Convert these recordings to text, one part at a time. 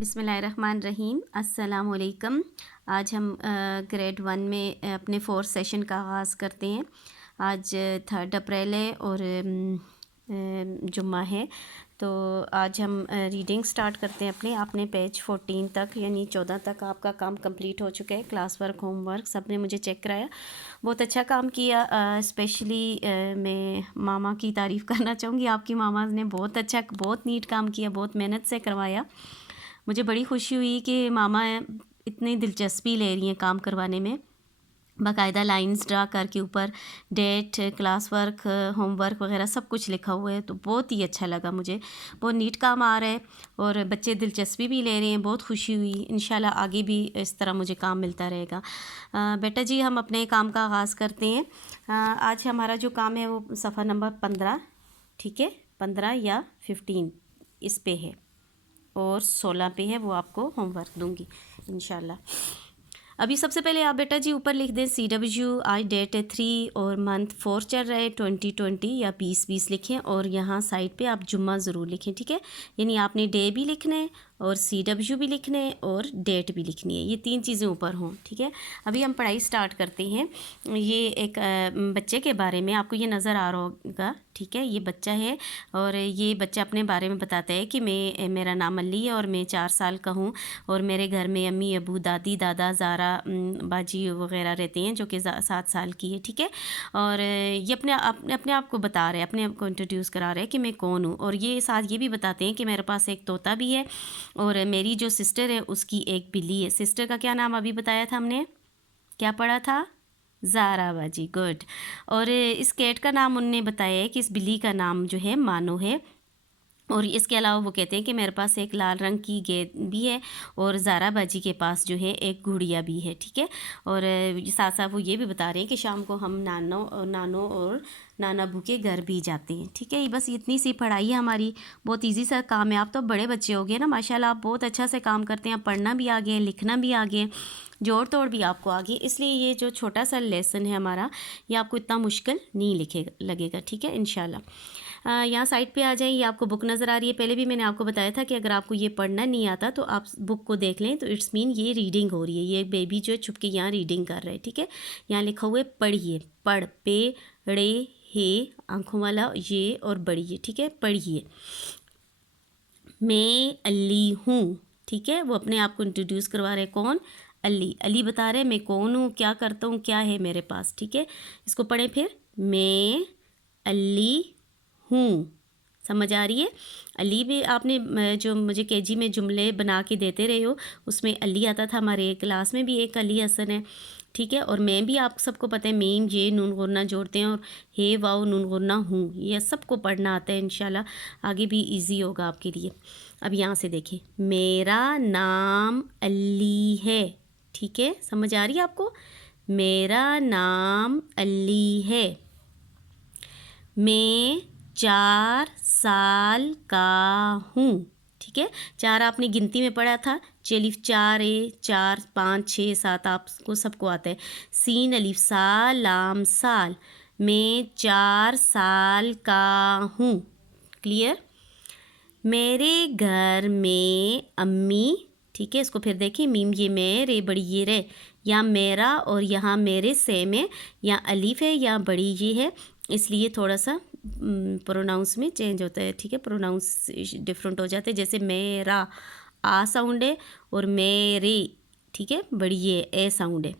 बिस्मिल्लाहिर्रहमानिर्रहीम। अस्सलाम वालेकुम। आज हम ग्रेड 1 में अपने 4th सेशन का आगाज़ करते हैं। आज 3 अप्रैल है और जुम्मा है, तो आज हम रीडिंग स्टार्ट करते हैं अपने। आपने पेज 14 तक यानी 14 तक आपका काम कंप्लीट हो चुका है। क्लास वर्क, होमवर्क सब ने मुझे चेक कराया, बहुत अच्छा काम किया। स्पेशली मैं मामा की तारीफ़ करना चाहूँगी। आपकी मामा ने बहुत अच्छा, बहुत नीट काम किया, बहुत मेहनत से करवाया। मुझे बड़ी खुशी हुई कि मामा इतनी दिलचस्पी ले रही हैं काम करवाने में। बाकायदा लाइंस ड्रा करके ऊपर डेट, क्लास वर्क, होमवर्क वगैरह सब कुछ लिखा हुआ है, तो बहुत ही अच्छा लगा मुझे। बहुत नीट काम आ रहा है और बच्चे दिलचस्पी भी ले रहे हैं, बहुत खुशी हुई। इंशाल्लाह आगे भी इस तरह मुझे काम मिलता रहेगा। बेटा जी, हम अपने काम का आगाज़ करते हैं। आज हमारा जो काम है वो सफ़ा नंबर 15, ठीक है, 15 या 15 इस पे है और 16 पे है, वो आपको होमवर्क दूंगी इंशाल्लाह। अभी सबसे पहले आप बेटा जी ऊपर लिख दें CW, आज डेट है 3 और मंथ 4 चल रहा है 2020 या 2020 लिखें, और यहाँ साइड पे आप जुम्मा ज़रूर लिखें, ठीक है। यानी आपने डे भी लिखना है और CW भी लिखना है और डेट भी लिखनी है, ये 3 चीज़ें ऊपर हों, ठीक है। अभी हम पढ़ाई स्टार्ट करते हैं। ये एक बच्चे के बारे में आपको ये नज़र आ रहा होगा, ठीक है। ये बच्चा है और ये बच्चा अपने बारे में बताता है कि मेरा नाम अली है और मैं 4 साल का हूँ और मेरे घर में अम्मी, अबू, दादी, दादा, ज़ारा, बाजी वगैरह रहते हैं जो कि 7 साल की है, ठीक है। और ये अपने आप को बता रहे हैं, अपने आप को इंट्रोड्यूस करा रहे हैं कि मैं कौन हूँ। और ये साथ ये भी बताते हैं कि मेरे पास एक तोता भी है और मेरी जो सिस्टर है उसकी एक बिल्ली है। सिस्टर का क्या नाम अभी बताया था हमने, क्या पढ़ा था? ज़ारा बाजी, गुड। और इस कैट का नाम उनने बताया है कि इस बिल्ली का नाम जो है मानो है। और इसके अलावा वो कहते हैं कि मेरे पास एक लाल रंग की गेंद भी है और ज़ारा बाजी के पास जो है एक गुड़िया भी है, ठीक है। और साथ साथ वो ये भी बता रहे हैं कि शाम को हम नानो और नाना बू के घर भी जाते हैं, ठीक है। बस इतनी सी पढ़ाई है हमारी, बहुत इजी सा काम है। आप तो बड़े बच्चे हो गए ना माशाल्लाह, आप बहुत अच्छा से काम करते हैं। पढ़ना भी आ गया, लिखना भी आ गया, जोड़ तोड़ भी आपको आ गई, इसलिए ये जो छोटा सा लेसन है हमारा, ये आपको इतना मुश्किल नहीं लगेगा, ठीक है इंशाल्लाह। यहाँ साइड पे आ जाए, ये आपको बुक नज़र आ रही है। पहले भी मैंने आपको बताया था कि अगर आपको ये पढ़ना नहीं आता तो आप बुक को देख लें, तो इट्स मीन ये रीडिंग हो रही है। ये बेबी जो है छुप के यहाँ रीडिंग कर रहा है, ठीक है। यहाँ लिखा हुआ है पढ़िए, पढ़, पे ड़े हे आँखों वाला ये और बढ़िए, ठीक है। पढ़िए, मैं अली हूँ, ठीक है। वो अपने आप को इंट्रोड्यूस करवा रहे हैं, कौन? अली। अली बता रहे हैं मैं कौन हूँ, क्या करता हूँ, क्या है मेरे पास, ठीक है। इसको पढ़ें फिर, मैं अली हूँ। समझ आ रही है? अली भी आपने जो मुझे केजी में जुमले बना के देते रहे हो उसमें अली आता था। हमारे क्लास में भी एक अली हसन है, ठीक है। और मैं भी आप सबको पता है मीम ये नून गुन्ना जोड़ते हैं और हे वाओ नून गुन्ना हूँ, ये सबको पढ़ना आता है। इंशाल्लाह आगे भी इजी होगा आपके लिए। अब यहाँ से देखिए, मेरा नाम अली है, ठीक है। समझ आ रही है आपको? मेरा नाम अली है, मैं 4 साल का हूँ, ठीक है। 4 आपने गिनती में पढ़ा था, अलिफ 4 है, 4 5 6 7 आपको सबको आता है। सीन अलिफ सा लाम साल, मैं 4 साल का हूँ, क्लियर। मेरे घर में अम्मी, ठीक है। इसको फिर देखिए, मीम ये मैं, रे बड़ी ये रे, यहाँ मेरा और यहाँ मेरे सेम है, यहाँ अलीफ है, यहाँ बड़ी ये है, इसलिए थोड़ा सा प्रोनाउंस में चेंज होता है, ठीक है। प्रोनाउंस डिफरेंट हो जाते हैं, जैसे मेरा आ साउंड है और मेरे, ठीक है, बड़ी ये ए साउंड है।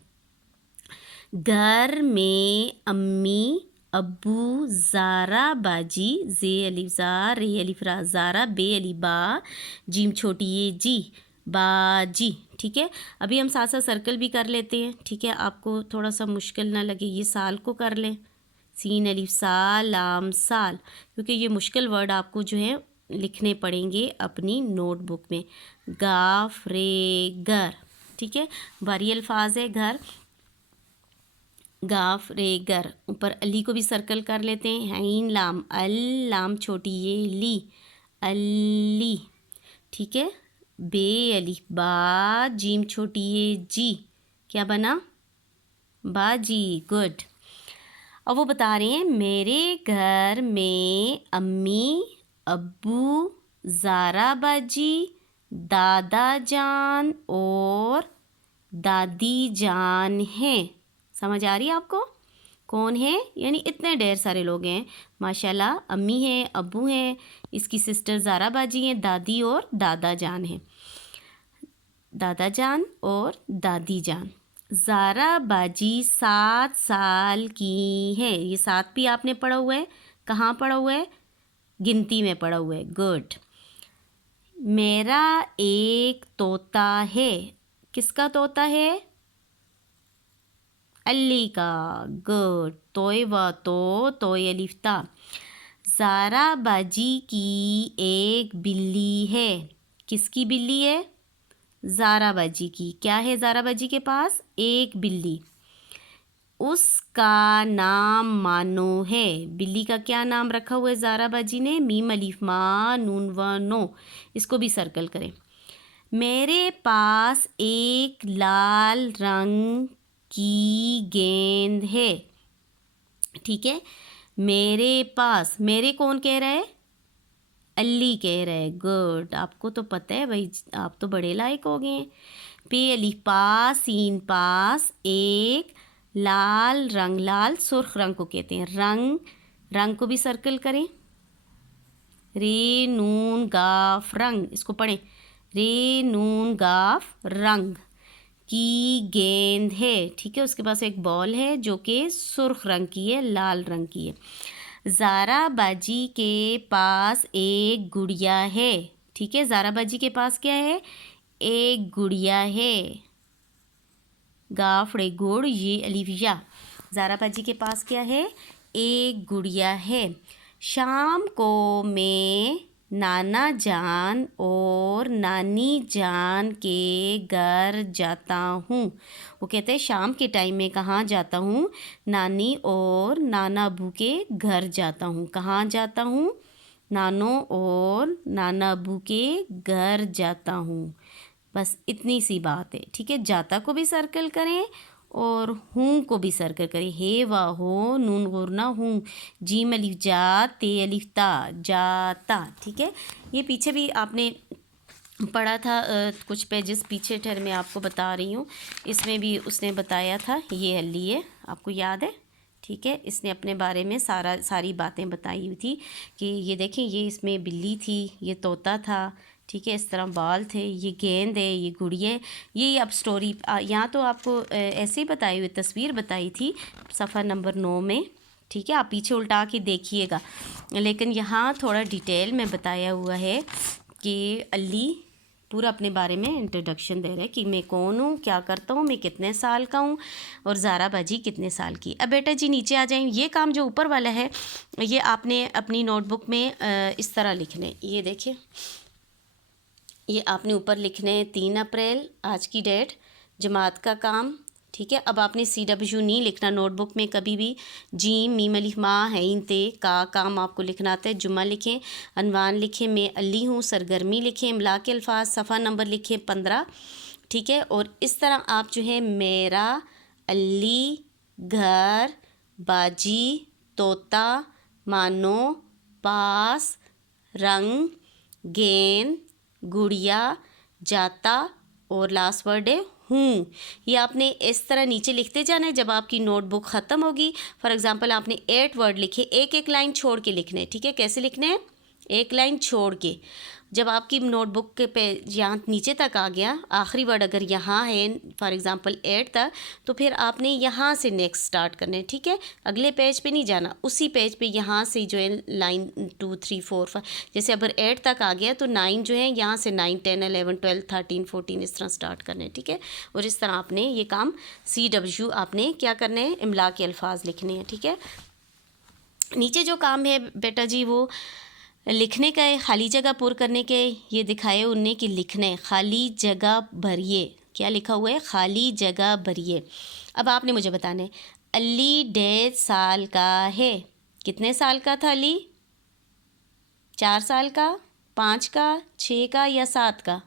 घर में अम्मी, अब्बू, ज़ारा बाजी, जे अलिफ ज़ा, रे अलिफ रा, ज़ारा, बे अलिफ बा, जीम छोटी ये जी, बाजी, ठीक है। अभी हम साथ साथ सर्कल भी कर लेते हैं, ठीक है। आपको थोड़ा सा मुश्किल ना लगे, ये साल को कर लें, सीन अलिफ सा लाम साल, क्योंकि ये मुश्किल वर्ड आपको जो है लिखने पड़ेंगे अपनी नोटबुक में। गाफ रे घर, ठीक है, भारी अल्फाज है घर, गाफ रे घर। ऊपर अली को भी सर्कल कर लेते हैं, हैन लाम, अल लाम छोटी ये ली, अली, ठीक है। बे अली बा, जीम छोटी ये जी, क्या बना? बाजी, गुड। अब वो बता रहे हैं मेरे घर में अम्मी, अब्बू, ज़ारा बाजी, दादा जान और दादी जान हैं। समझ आ रही है आपको? कौन है? यानी इतने ढेर सारे लोग हैं माशाल्लाह। अम्मी हैं, अब्बू हैं, इसकी सिस्टर ज़ारा बाजी हैं, दादी और दादा जान हैं। दादा जान और दादी जान। ज़ारा बाजी 7 साल की है। ये 7 भी आपने पढ़ा हुआ है। कहाँ पढ़ा हुआ है? गिनती में पढ़ा हुआ है। गुड। मेरा एक तोता है। किसका तोता है? अली का। गुड। तोय व तोय अलिफ्ता। ज़ारा बाजी की एक बिल्ली है। किसकी बिल्ली है? ज़ारा बाजी की। क्या है ज़ारा बाजी के पास? एक बिल्ली। उसका नाम मानो है। बिल्ली का क्या नाम रखा हुआ है ज़ारा बाजी ने? मीम अलिफ मा नून व नो। इसको भी सर्कल करें। मेरे पास एक लाल रंग की गेंद है। ठीक है, मेरे पास। मेरे कौन कह रहा है? अली कह रहा है। गुड। आपको तो पता है भाई, आप तो बड़े लायक हो गए हैं। पे अलिफ पास सीन पास एक लाल रंग। लाल सुर्ख रंग को कहते हैं। रंग, रंग को भी सर्कल करें। रे नून गाफ रंग। इसको पढ़ें। रे नून गाफ रंग की गेंद है। ठीक है, उसके पास एक बॉल है जो कि सुर्ख रंग की है, लाल रंग की है। ज़ारा बाजी के पास एक गुड़िया है। ठीक है, ज़ारा बाजी के पास क्या है? एक गुड़िया है। गाफड़े गुड़ ये अलिफिया। ज़ारा बाजी के पास क्या है? एक गुड़िया है। शाम को मैं नाना जान और नानी जान के घर जाता हूँ। वो कहते हैं शाम के टाइम में कहाँ जाता हूँ? नानी और नाना अबू के घर जाता हूँ। कहाँ जाता हूँ? नानो और नाना अबू के घर जाता हूँ। बस इतनी सी बात है। ठीक है, जाता को भी सर्कल करें और हूँ को भी सर्कल करें। हे वा हो नून गुरना हूँ। जीम अलिफ जा ते अलिफ ता जाता। ठीक है, ये पीछे भी आपने पढ़ा था। कुछ पेजेस पीछे ठहर मैं आपको बता रही हूँ। इसमें भी उसने बताया था। ये अली है, आपको याद है? ठीक है, इसने अपने बारे में सारी बातें बताई हुई थी कि ये देखें, ये इसमें बिल्ली थी, ये तोता था। ठीक है, इस तरह बाल थे, ये गेंद है, ये गुड़िया है। ये अब स्टोरी यहाँ तो आपको ऐसे ही बताई हुई तस्वीर बताई थी सफ़ा नंबर 9 में। ठीक है, आप पीछे उल्टा के देखिएगा। लेकिन यहाँ थोड़ा डिटेल में बताया हुआ है कि अली पूरा अपने बारे में इंट्रोडक्शन दे रहा है कि मैं कौन हूँ, क्या करता हूँ, मैं कितने साल का हूँ और ज़ारा बाजी कितने साल की। अब बेटा जी नीचे आ जाएं। ये काम जो ऊपर वाला है ये आपने अपनी नोटबुक में इस तरह लिखने। ये देखिए, ये आपने ऊपर लिखने हैं 3 अप्रैल आज की डेट, जमात का काम। ठीक है, अब आपने CW नहीं लिखना नोटबुक में कभी भी। जीम मीम अलिफ मा है इन ते का काम आपको लिखना आता है। जुम्मा लिखें, अनवान लिखें, मैं अली हूँ, सरगर्मी लिखें, इमला के अल्फाज, सफ़ा नंबर लिखें 15। ठीक है, और इस तरह आप जो है मेरा, अली, घर, बाजी, तोता, मानो, पास, रंग, गेंद, गुड़िया, जाता और लास्ट वर्ड है हूँ। ये आपने इस तरह नीचे लिखते जाना है। जब आपकी नोटबुक ख़त्म होगी, फॉर एग्ज़ाम्पल आपने 8 वर्ड लिखे, एक एक लाइन छोड़ के लिखने। ठीक है, कैसे लिखने हैं? एक लाइन छोड़ के। जब आपकी नोटबुक के पे यहाँ नीचे तक आ गया, आखिरी वर्ड अगर यहाँ है फॉर एग्ज़ाम्पल 8 तक, तो फिर आपने यहाँ से नेक्स्ट स्टार्ट करना है। ठीक है, अगले पेज पे नहीं जाना, उसी पेज पे यहाँ से जो है लाइन 2 3 4 5, जैसे अगर 8 तक आ गया तो 9 जो है यहाँ से 9 10 11 12 13 14 इस तरह स्टार्ट करना है। ठीक है, और इस तरह आपने ये काम CW आपने क्या करना है? इमला के अल्फाज लिखने हैं। ठीक है, नीचे जो काम है बेटा जी वो लिखने का है, खाली जगह पुर करने के। ये दिखाए उनने कि लिखने खाली जगह भरिए। क्या लिखा हुआ है? खाली जगह भरिए। अब आपने मुझे बताना है अली 1.5 साल का है। कितने साल का था अली? 4 साल का, 5 का, 6 का या 7 का?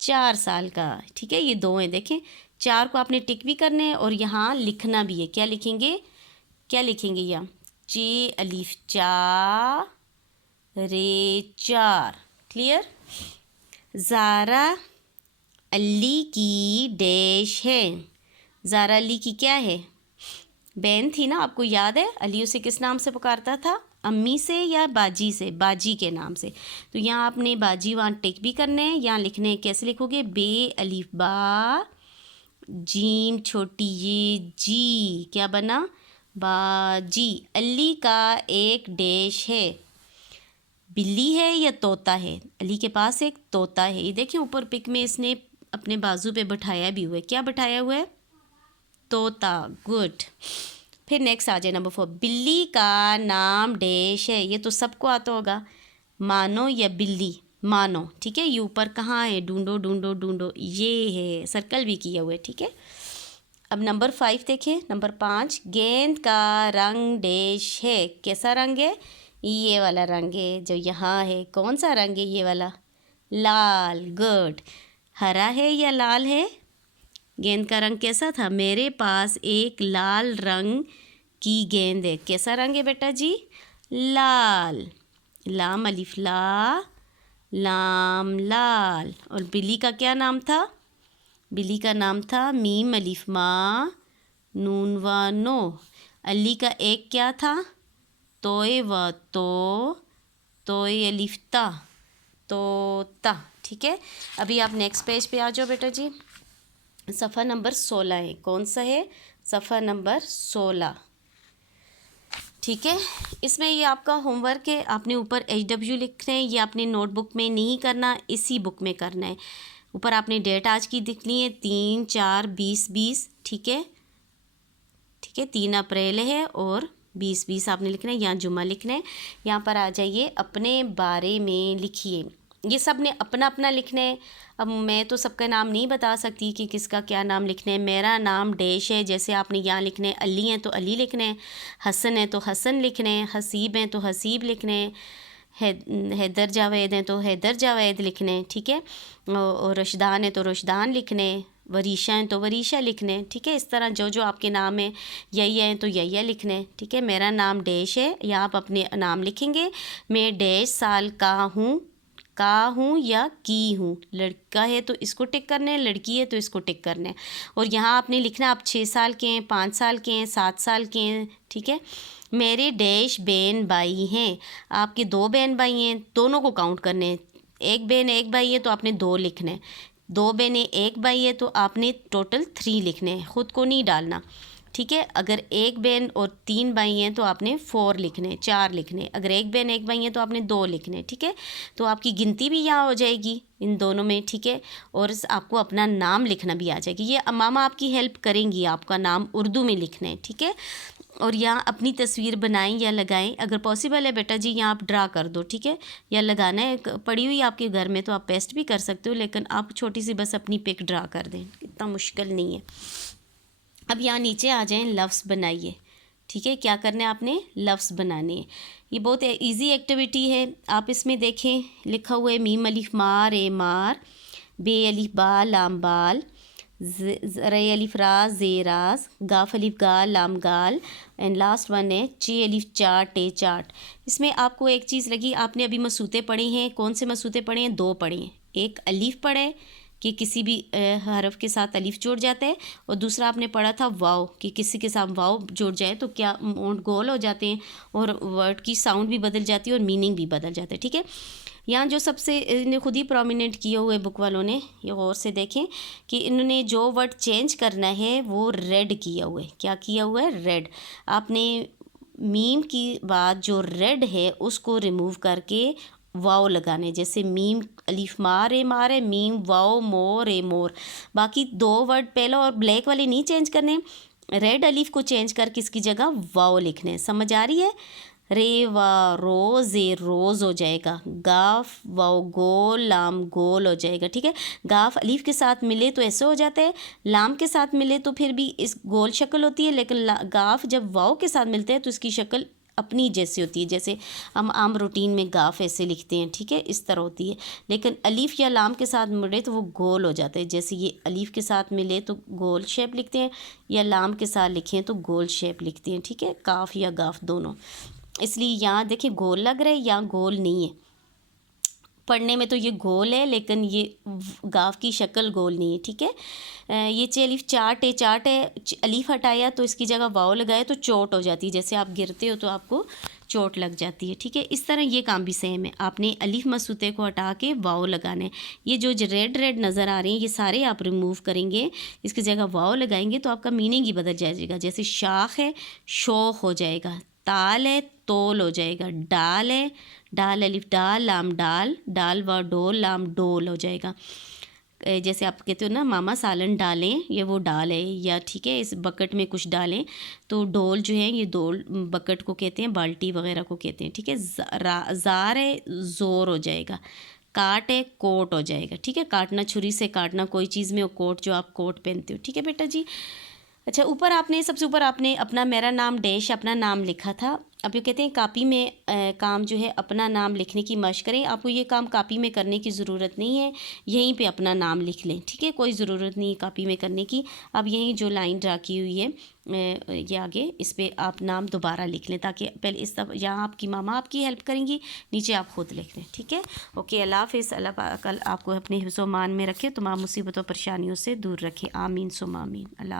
4 साल का। ठीक है, ये 2 हैं। देखें, 4 को आपने टिक भी करने हैं और यहाँ लिखना भी है। क्या लिखेंगे? क्या लिखेंगे? यहाँ चे अलिफ चा रे 4। क्लियर? ज़ारा अली की डैश है। ज़ारा अली की क्या है? बहन थी ना, आपको याद है? अली उसे किस नाम से पुकारता था? अम्मी से या बाजी से? बाजी के नाम से। तो यहाँ आपने बाजी वहाँ टिक भी करने हैं, यहाँ लिखने हैं। कैसे लिखोगे? बे अलिफ बा जीम छोटी ये जी, क्या बना? बाजी। अली का एक डैश है। बिल्ली है या तोता है? अली के पास एक तोता है। ये देखिए ऊपर पिक में इसने अपने बाजू पे बैठाया भी हुआ है। क्या बैठाया हुआ है? तोता। गुड। फिर नेक्स्ट आ जाए नंबर 4। बिल्ली का नाम डैश है। ये तो सबको आता होगा। मानो या बिल्ली? मानो। ठीक है, ये ऊपर कहाँ है? ढूंढो ढूंढो ढूंढो, ये है, सर्कल भी किया हुआ है। ठीक है, अब नंबर 5 देखिए। नंबर 5, गेंद का रंग डैश है। कैसा रंग है? ये वाला रंग है जो यहाँ है। कौन सा रंग है ये वाला? लाल। गुड। हरा है या लाल है? गेंद का रंग कैसा था? मेरे पास एक लाल रंग की गेंद है। कैसा रंग है बेटा जी? लाल। लाम अलिफ ला, लाम लाल। और बिल्ली का क्या नाम था? बिल्ली का नाम था मीम अलिफ मा, नून व नो। अली का एक क्या था? तोय व तो, तोय अलिफ ता, तोता। ठीक है, अभी आप नेक्स्ट पेज पे आ जाओ बेटा जी। सफ़ा नंबर 16 है। कौन सा है? सफ़ा नंबर 16। ठीक है, इसमें ये आपका होमवर्क है। आपने ऊपर HW लिखना है। ये आपने नोटबुक में नहीं करना, इसी बुक में करना है। ऊपर आपने डेट आज की लिखनी है 3/4/2020। ठीक है, ठीक है, 3 अप्रैल है और 2020 आपने लिखना है। यहाँ जुम्मा लिखना है। यहाँ पर आ जाइए, अपने बारे में लिखिए। ये सब ने अपना अपना लिखना है। अब मैं तो सबका नाम नहीं बता सकती कि किसका क्या नाम लिखना है। मेरा नाम डैश है, जैसे आपने यहाँ लिखना है। अली हैं तो अली लिखना है, हसन है तो हसन लिखना है, हसीब हैं तो हसीब लिखना है, हैदर जावेद हैं तो हैदर जावेद लिखने हैं। ठीक है, और रशदान है तो रशदान लिखने हैं, वरीशा हैं तो वरीशा लिखने हैं। ठीक है, इस तरह जो जो आपके नाम है, यही हैं तो यही लिखने हैं। ठीक है, मेरा नाम डैश है। यहाँ आप अपने नाम लिखेंगे। मैं डैश साल का हूँ या की हूँ। लड़का है तो इसको टिक करना है, लड़की है तो इसको टिक करना है। और यहाँ आपने लिखना, आप 6 साल के हैं, 5 साल के हैं, 7 साल के हैं। ठीक है, मेरे डैश बहन भाई हैं। आपके 2 बहन भाई हैं, दोनों को काउंट करने हैं। एक बहन एक भाई है तो आपने 2 लिखने हैं। 2 बहनें एक भाई है तो आपने टोटल 3 लिखने हैं, ख़ुद को नहीं डालना। ठीक है, अगर एक बहन और 3 भाई हैं तो आपने 4 लिखने, 4 लिखने। अगर एक बहन एक भाई हैं तो आपने 2 लिखने। ठीक है, तो आपकी गिनती भी यहाँ हो जाएगी इन दोनों में। ठीक है, और आपको अपना नाम लिखना भी आ जाएगी। ये मामा आपकी हेल्प करेंगी, आपका नाम उर्दू में लिखना है। ठीक है, और यहाँ अपनी तस्वीर बनाएं या लगाएं। अगर पॉसिबल है बेटा जी, यहाँ आप ड्रा कर दो। ठीक है, या लगाना है पड़ी हुई आपके घर में तो आप पेस्ट भी कर सकते हो, लेकिन आप छोटी सी बस अपनी पिक ड्रा कर दें, इतना मुश्किल नहीं है। अब यहाँ नीचे आ जाएं, लफ्ज़ बनाइए। ठीक है, क्या करना है आपने? लफ्ज़ बनाने हैं। ये बहुत इजी एक्टिविटी है। आप इसमें देखें, लिखा हुआ है मीम अलिफ मार ए मार, बे अलिफ बा लाम बाल, रे अलिफ राज जे राज, गाफ अलिफ गाल लाम गाल, एंड लास्ट वन है चे अलिफ चाट टे चाट। इसमें आपको एक चीज़ लगी, आपने अभी मसूते पढ़े हैं। कौन से मसूते पढ़े हैं? 2 पढ़े हैं। एक अलिफ पढ़े कि किसी भी हरफ के साथ अलिफ जुड़ जाता है, और दूसरा आपने पढ़ा था वाव कि किसी के साथ वाव जुड़ जाए तो क्या गोल हो जाते हैं और वर्ड की साउंड भी बदल जाती है और मीनिंग भी बदल जाता है। ठीक है, यहाँ जो सबसे इन्हें खुद ही प्रोमिनेंट किए हुए बुक वालों ने, ये गौर से देखें कि इन्होंने जो वर्ड चेंज करना है वो रेड किया हुआ है। क्या किया हुआ है? रेड। आपने मीम की बाद जो रेड है उसको रिमूव करके वाव लगाने, जैसे मीम अलिफ मारे मारे, मीम वाव मोर ए मोर। बाकी 2 वर्ड पहला और ब्लैक वाले नहीं चेंज करने, रेड अलिफ को चेंज करके इसकी जगह वाव लिखने। समझ आ रही है? रे वा रोज़ ए रोज़ हो जाएगा। गाफ वाव गोल लाम गोल हो जाएगा। ठीक है, गाफ अलीफ के साथ मिले तो ऐसे हो जाता है, लाम के साथ मिले तो फिर भी इस गोल शक्ल होती है, लेकिन गाफ जब वाव के साथ मिलते हैं तो इसकी शक्ल अपनी जैसी होती है, जैसे हम आम रूटीन में गाफ ऐसे लिखते हैं। ठीक है, इस तरह होती है। लेकिन अलीफ या लाम के साथ मिले तो वो गोल हो जाता है, जैसे ये अलीफ के साथ मिले तो गोल शेप लिखते हैं, या लाम के साथ लिखें तो गोल शेप लिखते हैं। ठीक है, काफ या गाफ दोनों। इसलिए यहाँ देखिए गोल लग रहा है, यहाँ गोल नहीं है। पढ़ने में तो ये गोल है, लेकिन ये गाफ की शक्ल गोल नहीं है, ठीक है। ये अलिफ चाट है, अलीफ हटाया तो इसकी जगह वाव लगाया तो चोट हो जाती है, जैसे आप गिरते हो तो आपको चोट लग जाती है, ठीक है। इस तरह ये काम भी सेम है, आपने अलीफ मसूते को हटा के वाव लगाना है। ये जो रेड नज़र आ रही हैं ये सारे आप रिमूव करेंगे, इसकी जगह वाव लगाएंगे तो आपका मीनिंग ही बदल जाएगा। जैसे शाख है शोख हो जाएगा, ताल है तोल हो जाएगा, डाल है डाल अलिफ डाल लाम डाल, डाल व डोल लाम डोल हो जाएगा। जैसे आप कहते हो ना मामा सालन डालें, ये वो डाल है, या ठीक है इस बकेट में कुछ डालें, तो डोल जो है ये डोल बकेट को कहते हैं, बाल्टी वगैरह को कहते हैं, ठीक है। ज़ार है ज़ोर हो जाएगा, काट है कोट हो जाएगा, ठीक है। काटना छुरी से काटना कोई चीज़ में, वो कोट जो आप कोट पहनते हो, ठीक है बेटा जी। अच्छा, ऊपर आपने सबसे ऊपर आपने अपना मेरा नाम डैश अपना नाम लिखा था। अब ये कहते हैं कापी में काम जो है अपना नाम लिखने की मशक करें। आपको ये काम कापी में करने की ज़रूरत नहीं है, यहीं पे अपना नाम लिख लें, ठीक है। कोई ज़रूरत नहीं है कापी में करने की। अब यहीं जो लाइन ड्रा की हुई है ये आगे, इस पर आप नाम दोबारा लिख लें, ताकि पहले इस तरफ यहाँ आपकी मामा आपकी हेल्प करेंगी, नीचे आप खुद लिख लें, ठीक है। ओके, अल्लाह हाफ़िज़। अल्लाह कल आपको अपने हिफ्ज़-ओ-मान में रखे, तमाम मुसीबतों परेशानियों से दूर रखे। आमीन सुम्मा आमीन। अल्लाह।